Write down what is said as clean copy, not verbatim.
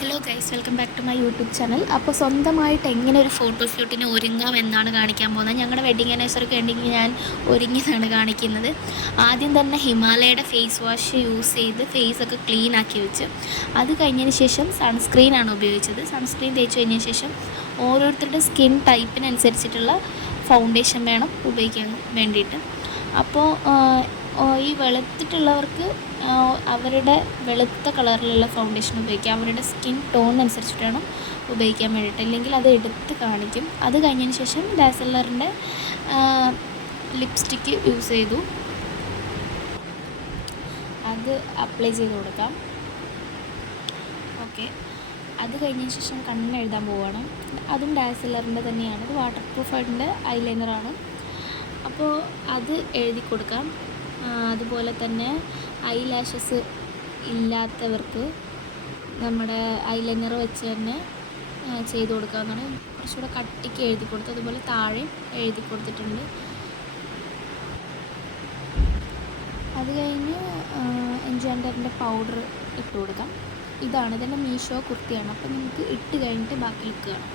Hello guys, welcome back to my YouTube channel. അപ്പോൾ സ്വന്തമായിട്ട് എങ്ങനെ ഒരു ഫോട്ടോഷൂട്ടിന് ഒരുങ്ങാം എന്നാണ് കാണിക്കാൻ പോകുന്നത്. ഞങ്ങളുടെ വെഡിങ് ആനിവേഴ്സറിക്ക് വേണ്ടി ഞാൻ ഒരുങ്ങിയതാണ് കാണിക്കുന്നത്. ആദ്യം തന്നെ ഹിമാലയയുടെ ഫേസ് വാഷ് യൂസ് ചെയ്ത് ഫേസൊക്കെ ക്ലീൻ ആക്കി വെച്ച്, അത് കഴിഞ്ഞതിന് ശേഷം സൺസ്ക്രീനാണ് ഉപയോഗിച്ചത്. സൺസ്ക്രീൻ തേച്ച് കഴിഞ്ഞതിന് ശേഷം ഓരോരുത്തരുടെ സ്കിൻ ടൈപ്പിനനുസരിച്ചിട്ടുള്ള ഫൗണ്ടേഷൻ വേണം ഉപയോഗിക്കാൻ വേണ്ടിയിട്ട്. അപ്പോൾ ഈ വെളുത്തിട്ടുള്ളവർക്ക് അവരുടെ വെളുത്ത കളറിലുള്ള ഫൗണ്ടേഷൻ ഉപയോഗിക്കുക, അവരുടെ സ്കിൻ ടോണിനനുസരിച്ചിട്ട് വേണം ഉപയോഗിക്കാൻ വേണ്ടിയിട്ട്, ഇല്ലെങ്കിൽ അത് എടുത്ത് കാണിക്കും. അത് കഴിഞ്ഞതിന് ശേഷം ഡാസലറിൻ്റെ ലിപ്സ്റ്റിക്ക് യൂസ് ചെയ്തു, അത് അപ്ലൈ ചെയ്ത് കൊടുക്കാം. ഓക്കെ, അത് കഴിഞ്ഞതിന് ശേഷം കണ്ണെഴുതാൻ പോവുകയാണ്. അതും ഡാസലറിൻ്റെ തന്നെയാണ്, അത് വാട്ടർ പ്രൂഫായിട്ടിൻ്റെ ഐലൈനറാണ്. അപ്പോൾ അത് എഴുതി കൊടുക്കാം. അതുപോലെ തന്നെ ഐ ലാഷസ് ഇല്ലാത്തവർക്ക് നമ്മുടെ ഐലൈനർ വെച്ച് തന്നെ ചെയ്ത് കൊടുക്കാവുന്നതാണ്. കുറച്ചുകൂടെ കട്ടിക്ക് എഴുതി കൊടുത്തു, അതുപോലെ താഴെ എഴുതി കൊടുത്തിട്ടുണ്ട്. അത് കഴിഞ്ഞ് എൻജാൻഡറിൻ്റെ പൗഡർ ഇട്ട് കൊടുക്കാം. ഇതാണ്, ഇതെൻ്റെ മീഷോ കുർത്തിയാണ്. അപ്പോൾ നമുക്ക് ഇട്ട് കഴിഞ്ഞിട്ട് ബാക്കി ലുക്ക് കാണാം.